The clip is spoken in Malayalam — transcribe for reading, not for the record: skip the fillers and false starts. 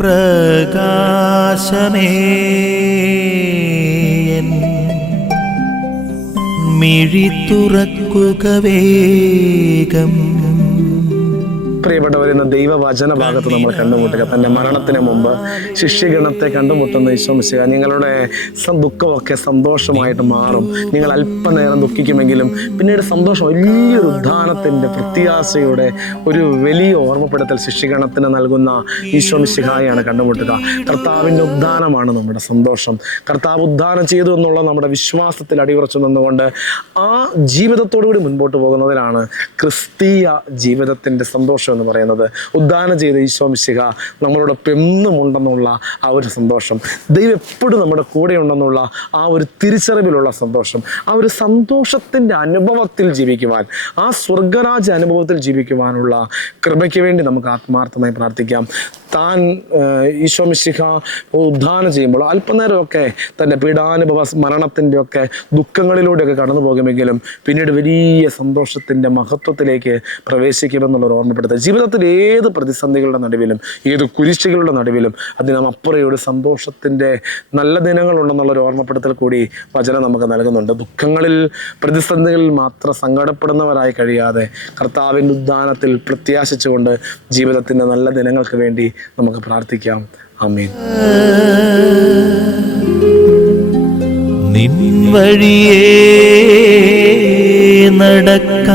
പ്രകാശമേ മിഴി തുറക്കുക വേഗം. പ്രിയപ്പെട്ടവർ, ഇന്ന് ദൈവവചന ഭാഗത്ത് നമ്മൾ കണ്ടുമുട്ടുക. തൻ്റെ മരണത്തിന് മുമ്പ് ശിഷ്യഗണത്തെ കണ്ടുമുട്ടുന്ന ഈശോ മിശിഹാ നിങ്ങളുടെ ദുഃഖമൊക്കെ സന്തോഷമായിട്ട് മാറും. നിങ്ങൾ അല്പനേരം ദുഃഖിക്കുമെങ്കിലും പിന്നീട് സന്തോഷം, വലിയൊരു ഉദ്ധാനത്തിൻ്റെ പ്രത്യാശയുടെ ഒരു വലിയ ഓർമ്മപ്പെടുത്തൽ ശിഷ്യഗണത്തിന് നൽകുന്ന ഈശോ മിശിഹായാണ് കണ്ടുമുട്ടുക. കർത്താവിൻ്റെ ഉദ്ധാനമാണ് നമ്മുടെ സന്തോഷം. കർത്താവ് ഉദ്ധാനം ചെയ്തു എന്നുള്ള നമ്മുടെ വിശ്വാസത്തിൽ അടിയുറച്ചു നിന്നുകൊണ്ട് ആ ജീവിതത്തോടുകൂടി മുൻപോട്ട് പോകുന്നതിലാണ് ക്രിസ്തീയ ജീവിതത്തിൻ്റെ സന്തോഷം എന്ന് പറയുന്നത്. ഉദ്ധാനം ചെയ്ത ഈശോ മിശിഹ നമ്മളോടൊപ്പം എന്നും ഉണ്ടെന്നുള്ള ആ ഒരു സന്തോഷം, ദൈവം എപ്പോഴും നമ്മുടെ കൂടെ ഉണ്ടെന്നുള്ള ആ ഒരു തിരിച്ചറിവിലുള്ള സന്തോഷം, ആ ഒരു സന്തോഷത്തിൻ്റെ അനുഭവത്തിൽ ജീവിക്കുവാൻ, ആ സ്വർഗരാജ്യ അനുഭവത്തിൽ ജീവിക്കുവാനുള്ള കൃപയ്ക്ക് വേണ്ടി നമുക്ക് ആത്മാർത്ഥമായി പ്രാർത്ഥിക്കാം. താൻ ഈശോ മിശിഹ ഉദ്ധാനം ചെയ്യുമ്പോൾ അല്പനേരമൊക്കെ തൻ്റെ പീഡാനുഭവ മരണത്തിൻ്റെ ഒക്കെ ദുഃഖങ്ങളിലൂടെയൊക്കെ കടന്നു പോകുമെങ്കിലും പിന്നീട് വലിയ സന്തോഷത്തിൻ്റെ മഹത്വത്തിലേക്ക് പ്രവേശിക്കുമെന്നുള്ളൊരു ഓർമ്മപ്പെടുത്തുക. ജീവിതത്തിൽ ഏത് പ്രതിസന്ധികളുടെ നടുവിലും, ഏത് കുരിശുകളുടെ നടുവിലും അതിനപ്പുറയൊരു സന്തോഷത്തിൻ്റെ നല്ല ദിനങ്ങളുണ്ടെന്നുള്ളൊരു ഓർമ്മപ്പെടുത്തൽ കൂടി വചനം നമുക്ക് നൽകുന്നുണ്ട്. ദുഃഖങ്ങളിൽ, പ്രതിസന്ധികളിൽ മാത്രം സങ്കടപ്പെടുന്നവരായി കഴിയാതെ കർത്താവിൻ്റെ ഉദ്ധാനത്തിൽ പ്രത്യാശിച്ചുകൊണ്ട് ജീവിതത്തിൻ്റെ നല്ല ദിനങ്ങൾക്ക് വേണ്ടി നമുക്ക് പ്രാർത്ഥിക്കാം. ആമേൻ. നിൻ വഴിയേ നടക്ക